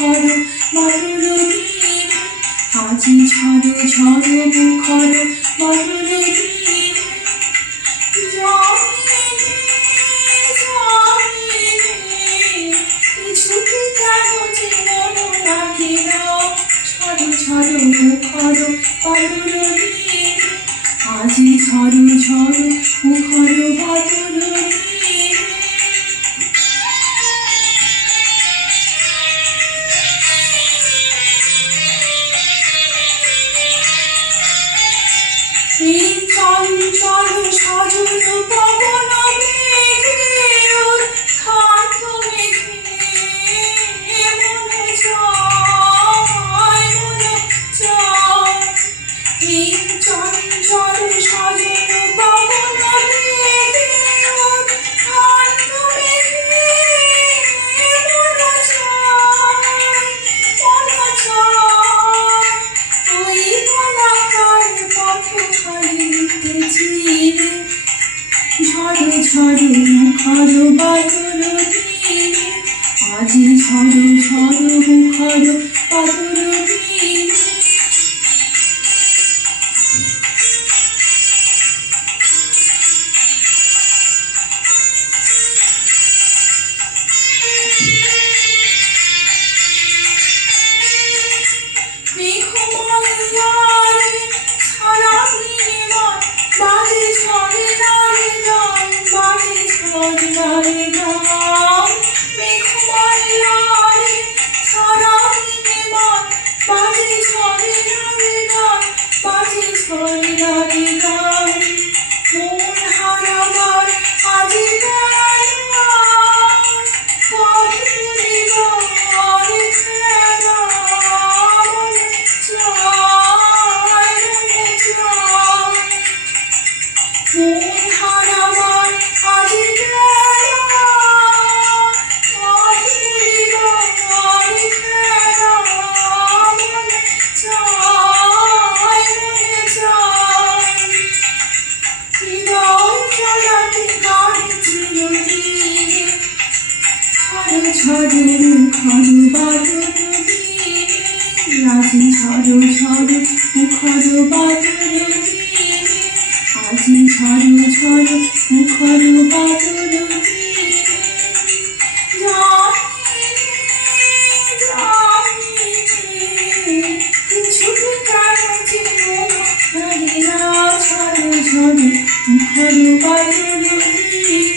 মুখর বাদল দিনে আজি ঝড় ঝড় মুখর বাদল দিনে কিছুতে কেন যে মন লাগে না ঝড় ঝড় মুখর বাদল দিনে আজি ঝড় ঝড় মুখর বাদল এই চঞ্চল সজল পবন মেঘের খাদ্য মেঘে মনে চায় এই চঞ্চল সজল পবন মেঘের খাদ্য মেঘে মনে চায় ওই বলাকার পথ ঝড় ঝড় মুখর বাদল দিনে আজি ঝড় ঝড় মুখর বাদল দিনে ঝড় মুখর বাদল দিনে আজি ঝড় ঝড় মুখর বাদল দিনে আজি ঝড় ঝড় মুখর বাদল দিনে কিছুতে কেন যে মন লাগে না ঝড় ঝড় মুখর বাদল দিনে